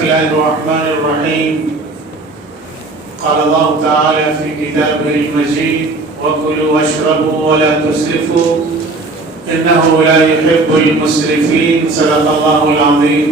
بسم الله الرحمن الرحيم. قال الله تعالى في كتابه المجيد: وكلوا واشربوا ولا تسرفوا إنه لا يحب المسرفين. صدق الله العظيم.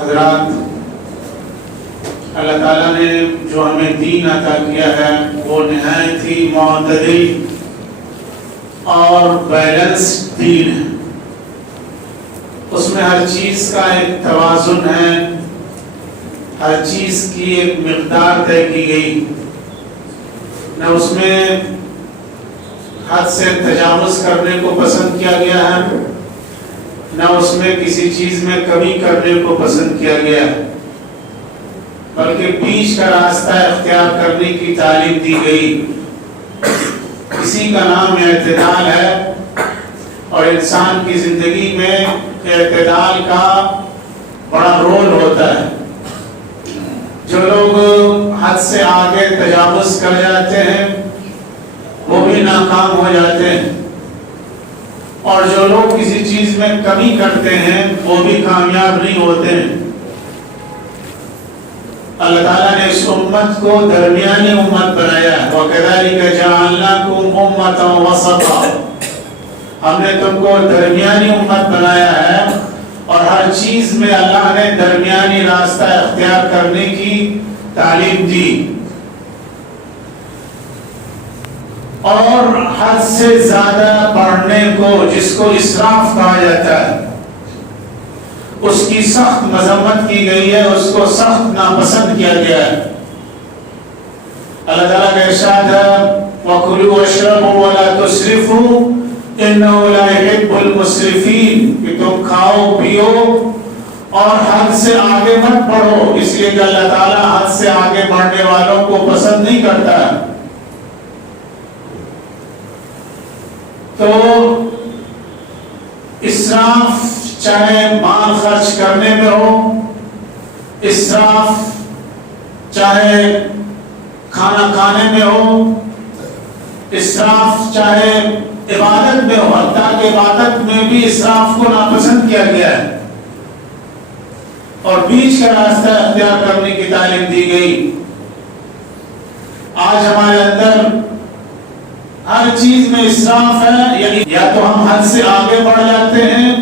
حضرات، اللہ تعالیٰ نے جو ہمیں دین عطا کیا ہے وہ نہایت ہی معتدل اور بیلنس دین ہے. اس میں ہر چیز کا ایک توازن ہے، ہر چیز کی ایک مقدار طے کی گئی. نہ اس میں حد سے تجاوز کرنے کو پسند کیا گیا ہے، نہ اس میں کسی چیز میں کمی کرنے کو پسند کیا گیا ہے، بلکہ بیچ کا راستہ اختیار کرنے کی تعلیم دی گئی. اسی کا نام اعتدال ہے، اور انسان کی زندگی میں اعتدال کا بڑا رول ہوتا ہے. جو لوگ حد سے آگے تجاوز کر جاتے ہیں وہ بھی ناکام ہو جاتے ہیں، اور جو لوگ کسی چیز میں کمی کرتے ہیں وہ بھی کامیاب نہیں ہوتے ہیں. اللہ تعالیٰ نے اس امت کو درمیانی امت بنایا ہے. وَكَذَلِكَ جَعَلْنَاكُمْ أُمَّةً وَسَطًا. ہم نے تم کو درمیانی امت بنایا ہے، اور ہر چیز میں اللہ نے درمیانی راستہ اختیار کرنے کی تعلیم دی. اور حد سے زیادہ بڑھنے کو، جس کو اسراف کہا جاتا ہے، اس کی سخت مذمت کی گئی ہے، اس کو سخت ناپسند کیا گیا ہے. اللہ تعالیٰ کا ارشاد ہے: وَكُلُوا وَاشْرَبُوا وَلَا تُسْرِفُوا إِنَّهُ لَا يُحِبُّ الْمُسْرِفِينَ. کہ تم کھاؤ پیو اور حد سے آگے مت بڑھو، اس لیے کہ اللہ تعالیٰ حد سے آگے بڑھنے والوں کو پسند نہیں کرتا. تو اسراف چاہے مال خرچ کرنے میں ہو، اسراف چاہے کھانا کھانے میں ہو، اسراف چاہے عبادت میں ہو، حتیٰ کہ عبادت میں بھی اسراف کو ناپسند کیا گیا ہے، اور بیچ کا راستہ اختیار کرنے کی تعلیم دی گئی. آج ہمارے اندر ہر چیز میں اسراف ہے، یعنی یا تو ہم حد سے آگے بڑھ جاتے ہیں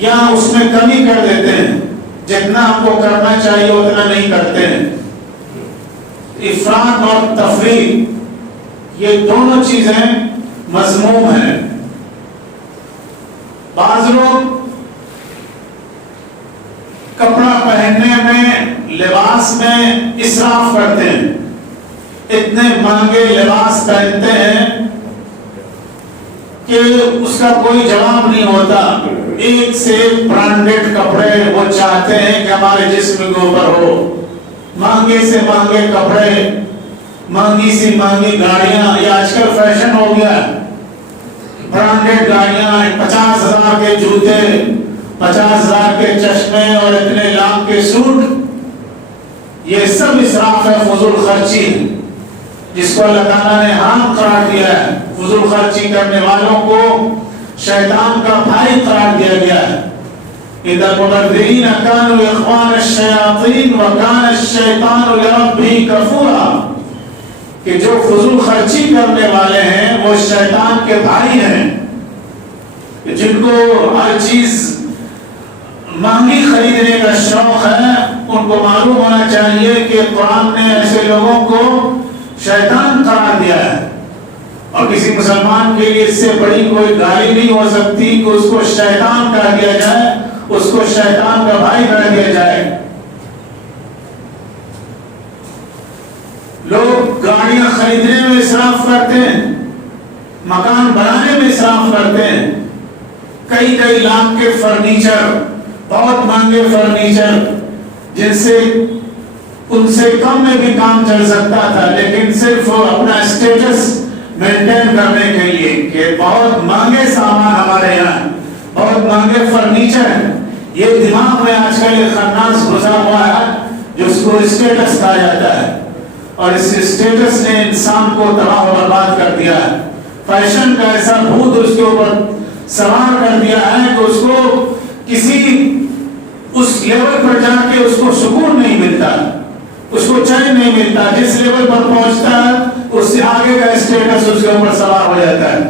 یا اس میں کمی کر دیتے ہیں. جتنا ہم کو کرنا چاہیے اتنا نہیں کرتے ہیں. افراط اور تفریط یہ دونوں چیزیں مذموم ہیں. بعض لوگ کپڑا پہننے میں، لباس میں اسراف کرتے ہیں. اتنے مہنگے لباس پہنتے ہیں کہ اس کا کوئی جواب نہیں ہوتا. ایک سے ایک برانڈیڈ کپڑے وہ چاہتے ہیں کہ ہمارے جسم کے اوپر ہو. مہنگے سے مہنگے کپڑے، مہنگی سی مہنگی گاڑیاں، یہ آج کل فیشن ہو گیا. برانڈیڈ گاڑیاں، 50,000 کے جوتے، 50,000 کے چشمے اور اتنے لاکھ کے سوٹ، یہ سب اسراف ہے، فضول خرچی، جس کو اللہ تعالیٰ نے حرام قرار دیا ہے. فضول خرچی کرنے والوں کو شیطان کا بھائی قرار دیا گیا ہے. إِذَا الْمُبَذِّرِينَ كَانُوا إِخْوَانَ الشَّيَاطِينِ وَكَانَ الشَّيْطَانُ لِرَبِّهِ كَفُورًا. کہ جو فضول خرچی کرنے والے ہیں وہ شیطان کے بھائی ہیں. جن کو ہر چیز مہنگی خریدنے کا شوق ہے، ان کو معلوم ہونا چاہیے کہ قرآن نے ایسے لوگوں کو شیطان قرار دیا ہے. اور کسی مسلمان کے لیے اس سے بڑی کوئی گالی نہیں ہو سکتی کہ اس کو شیطان کہہ دیا جائے، اس کو شیطان کا بھائی کہہ دیا جائے. لوگ گاڑیاں خریدنے میں اسراف کرتے ہیں، مکان بنانے میں اسراف کرتے ہیں. کئی کئی لاکھ کے فرنیچر، بہت مہنگے فرنیچر، جن سے ان سے کم میں بھی کام چل سکتا تھا، لیکن صرف اپنا اسٹیٹس مینٹین کرنے کے لیے کہ بہت مہنگے سامان ہمارے یہاں، بہت مہنگے فرنیچر ہیں. یہ دماغ میں آج کل ایک خناس گھسا ہوا ہے جس کو اسٹیٹس کہا جاتا ہے، اور اس اسٹیٹس نے انسان کو تباہ و برباد کر دیا ہے. فیشن کا ایسا بھوت اس کے اوپر سوار کر دیا ہے کہ اس کو کسی اس لیول پر جا کے اس کو سکون نہیں ملتا، اس کو چین نہیں ملتا. جس لیول پر پہنچتا ہے اس سے آگے کا اسٹیٹس اس کے اوپر سوار ہو جاتا ہے.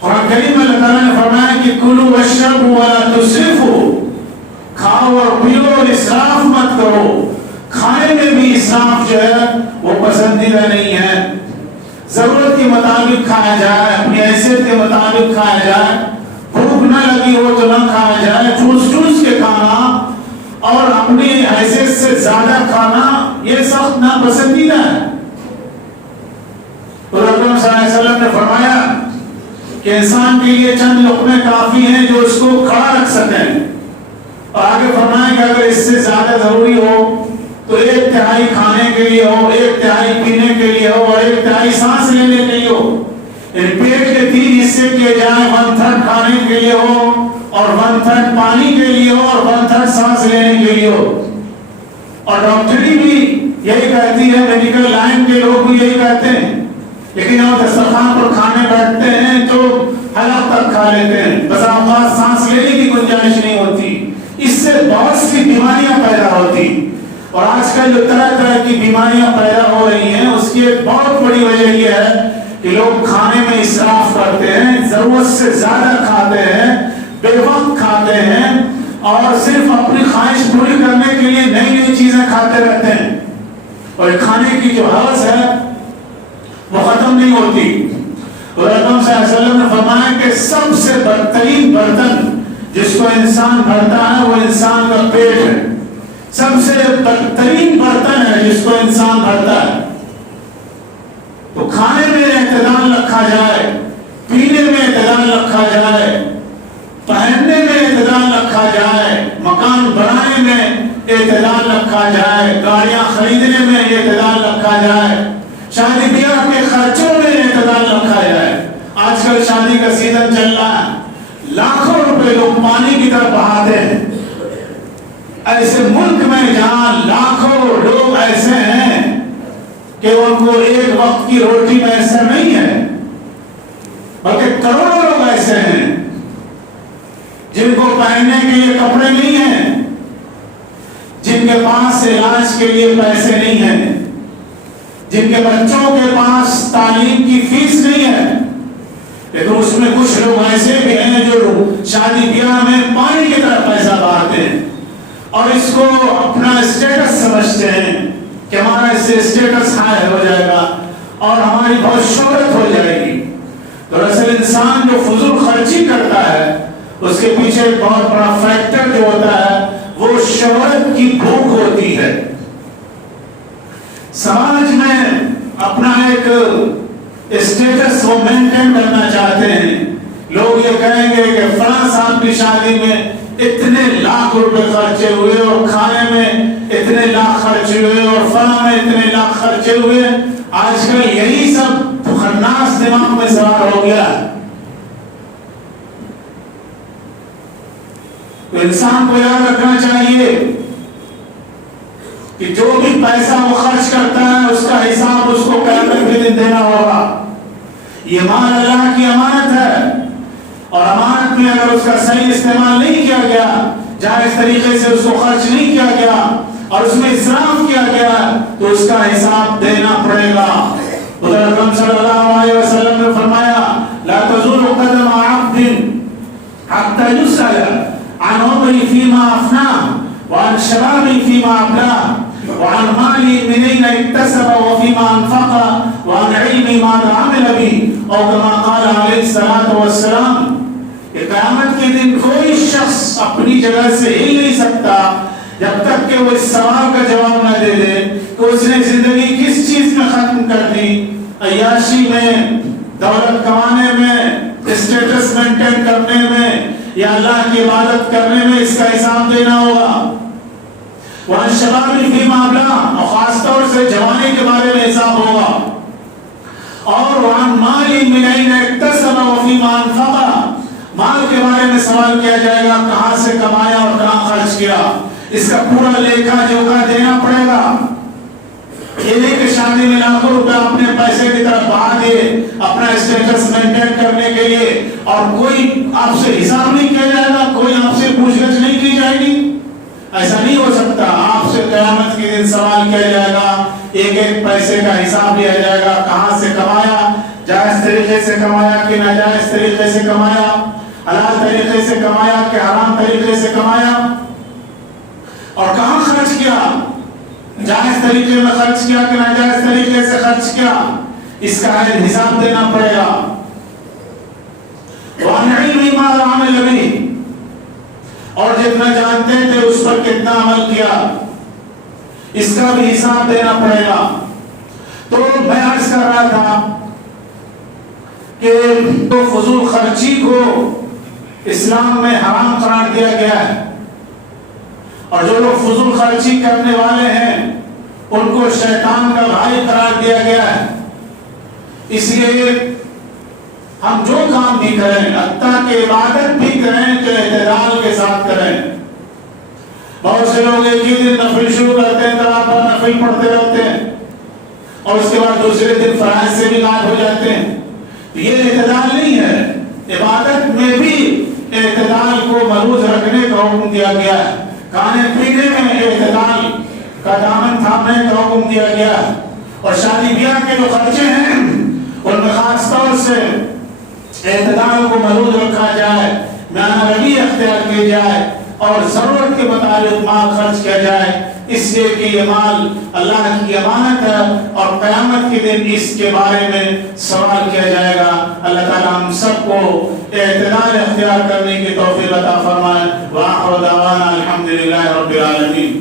قرآن کریم میں اللہ تعالیٰ نے فرمایا کہ کلوا واشربوا ولا تسرفوا، کھاؤ اور پیو اور اسراف مت کرو. کھانے میں بھی اسراف جو ہے وہ پسندیدہ نہیں ہے. ضرورت کے مطابق کھایا جائے، اپنی حیثیت کے مطابق کھایا جائے. بھوک نہ لگی ہو تو نہ کھایا جائے. ٹھوس ٹھوس کے کھانا اور اپنی حیثیت سے زیادہ کھانا یہ سخت ناپسندیدہ ہے. اور اکرم صلی اللہ علیہ وسلم نے فرمایا کہ انسان کے لیے چند لقمے کافی ہیں جو اس کو کھڑا رکھ سکیں. اور آگے فرمائیں کہ اگر اس سے زیادہ ضروری ہو تو 1/3 کھانے کے لیے ہو، 1/3 پینے کے لیے ہو اور 1/3 سانس لینے کے لیے ہو. پیٹ کے 3 حصے کیے جائیں، 1/3 کھانے کے لیے ہو اور 1/3 پانی کے لیے ہو اور 1/3 سانس لینے کے لیے ہو. اور ڈاکٹری بھی یہی کہتی ہے، میڈیکل لائن کے لوگ بھی یہی کہتے ہیں. لیکن جب دسترخوان پر کھانے بیٹھتے ہیں تو حلق تک کھا لیتے ہیں، بس اوقات سانس لینے کی گنجائش نہیں ہوتی. اس سے بہت سی بیماریاں پیدا ہوتی. اور آج کل جو طرح طرح کی بیماریاں پیدا ہو رہی ہیں اس کی ایک بہت بڑی وجہ یہ ہے کہ لوگ کھانے میں اسراف کرتے ہیں، ضرورت سے زیادہ کھاتے ہیں، بے وقت کھاتے ہیں اور صرف اپنی خواہش پوری کرنے کے لیے نئی نئی چیزیں کھاتے رہتے ہیں. اور کھانے کی جو ہوس ہے وہ ختم نہیں ہوتی. اور اکرم صلی اللہ علیہ وسلم نے فرمایا کہ سب سے بدترین برتن جس کو انسان بھرتا ہے وہ انسان کا پیٹ ہے. سب سے بدترین برتن ہے جس کو انسان بھرتا ہے. تو کھانے میں اعتدال رکھا جائے، پینے میں اعتدال رکھا جائے، پہننے میں اعتدال رکھا جائے، مکان بنانے میں اعتدال رکھا جائے، گاڑیاں خریدنے میں اعتدال رکھا جائے، شادی بیاہ کے خرچوں میں اعتدال رکھا جائے. آج کل شادی کا سیزن چل رہا ہے، لاکھوں روپے لوگ پانی کی طرف بہاتے ہیں. ایسے ملک میں جہاں لاکھوں لوگ ایسے ہیں کہ ان کو ایک وقت کی روٹی میسر نہیں ہے، بلکہ کروڑوں لوگ ایسے ہیں جن کو پہننے کے لیے کپڑے نہیں ہیں، جن کے پاس علاج کے لیے پیسے نہیں ہیں، جن کے بچوں کے پاس تعلیم کی فیس نہیں ہے. لیکن اس میں کچھ لوگ ایسے بھی ہیں جو شادی بیاہ میں پانی کی طرح پیسہ بہاتے ہیں اور اس کو اپنا اسٹیٹس سمجھتے ہیں کہ ہمارا اس سے اسٹیٹس ہائی ہو جائے گا اور ہماری بہت شہرت ہو جائے گی. دراصل انسان جو فضول خرچی کرتا ہے اس کے پیچھے ایک بہت بڑا فیکٹر جو ہوتا ہے وہ شہرت کی بھوک ہوتی ہے. سماج میں اپنا ایک اسٹیٹس وہ مینٹین کرنا چاہتے ہیں. لوگ یہ کہیں گے کہ فلاں صاحب کی شادی میں اتنے لاکھ روپے خرچے ہوئے اور کھانے میں اتنے لاکھ خرچے ہوئے اور فلاں میں اتنے لاکھ خرچے ہوئے. آج کل یہی سب خناس دماغ میں سوار ہو گیا ہے. تو انسان کو یاد رکھنا چاہیے کہ جو بھی پیسہ وہ خرچ کرتا ہے اس کا حساب اس کو قیامت کے دن دینا ہوگا. یہ مال اللہ کی امانت ہے اور امانت میں اگر اس کا صحیح استعمال نہیں کیا گیا، جائز طریقے سے اس کو خرچ نہیں کیا گیا اور اس میں اسراف کیا گیا تو اس کا حساب دینا پڑے گا. حضور اکرم صلی اللہ علیہ وسلم نے فرمایا لا تزول قدم عبد حتى يسأل عن عمره فيما أفناه وعن شبابه فيما أبلاه وعن ماله من أين اكتسب وفيما أنفقه وعن علمه ماذا عمل به أو كما قال عليه الصلاة والسلام. کہ قیامت کے دن کوئی شخص اپنی جگہ سے ہل نہیں سکتا جب تک کہ وہ اس سوال کا جواب نہ دے دے کہ اس نے زندگی کس چیز میں ختم کر دی. عیاشی میں، دولت کمانے میں، اسٹیٹس مینٹین کرنے میں یا اللہ کی عبادت کرنے میں اس کا حساب دینا ہوگا. وہاں شباب فی معاملہ اور خاص طور سے جوانی کے بارے میں حساب ہوگا. اور وہاں مالی من این اکتسب وفیما انفق، مال کے بارے میں سوال کیا جائے گا کہاں سے کمایا اور کہاں خرچ کیا. اس کا پورا لیکھا جوکھا دینا پڑے گا. یہ نہیں کہ شادی میں لاکھوں روپے اپنے پیسے کی طرف بہا دے اپنا اسٹیٹس مینٹین کرنے کے لیے اور کوئی آپ سے حساب نہیں کیا جائے گا، کوئی آپ سے استعمال کیا جائے گا، ایک ایک پیسے کا حساب لیا جائے گا، کہاں سے کمایا، جائز طریقے سے کمایا کہ ناجائز طریقے سے کمایا، حلال طریقے سے کمایا کہ حرام طریقے سے کمایا، اور کہاں خرچ کیا، جائز طریقے میں خرچ کیا کہ ناجائز طریقے سے خرچ کیا، اس کا حساب دینا پڑے گا۔ وَعَنْ عِلْمِ مَا عَمِلَ بِهِ، اور جتنا جانتے تھے اس پر کتنا عمل کیا، اس کا بھی حساب دینا پڑے گا۔ تو میں عرض کر رہا تھا کہ تو فضول خرچی کو اسلام میں حرام قرار دیا گیا ہے، اور جو لوگ فضول خرچی کرنے والے ہیں ان کو شیطان کا بھائی قرار دیا گیا ہے۔ اس لیے ہم جو کام بھی کریں، حتیٰ کہ عبادت بھی کریں تو اعتدال کے ساتھ کریں۔ بہت سے لوگ ایک ہی دن نفل شروع کرتے ہیں، طرح پر نفل پڑھتے رہتے ہیں، اور اس کے بعد دوسرے دن فرائض سے بھی غائب ہو جاتے ہیں۔ یہ اعتدال نہیں ہے۔ عبادت میں بھی اعتدال کو ملحوظ رکھنے کا حکم دیا گیا ہے، کھانے پینے میں اعتدال کا دامن تھامنے کا حکم دیا گیا ہے، اور شادی بیاہ کے جو خرچے ہیں ان میں خاص طور سے اعتدال کو ملحوظ رکھا جائے، میانہ روی اختیار کی جائے، اور ضرورت کے مطابق مال خرچ کیا جائے، اس لیے کہ یہ مال اللہ کی امانت ہے، اور قیامت کے دن اس کے بارے میں سوال کیا جائے گا۔ اللہ تعالیٰ ہم سب کو اعتدال اختیار کرنے کی توفیق عطا فرمائے۔ وآخر دعوانا الحمدللہ رب العالمین۔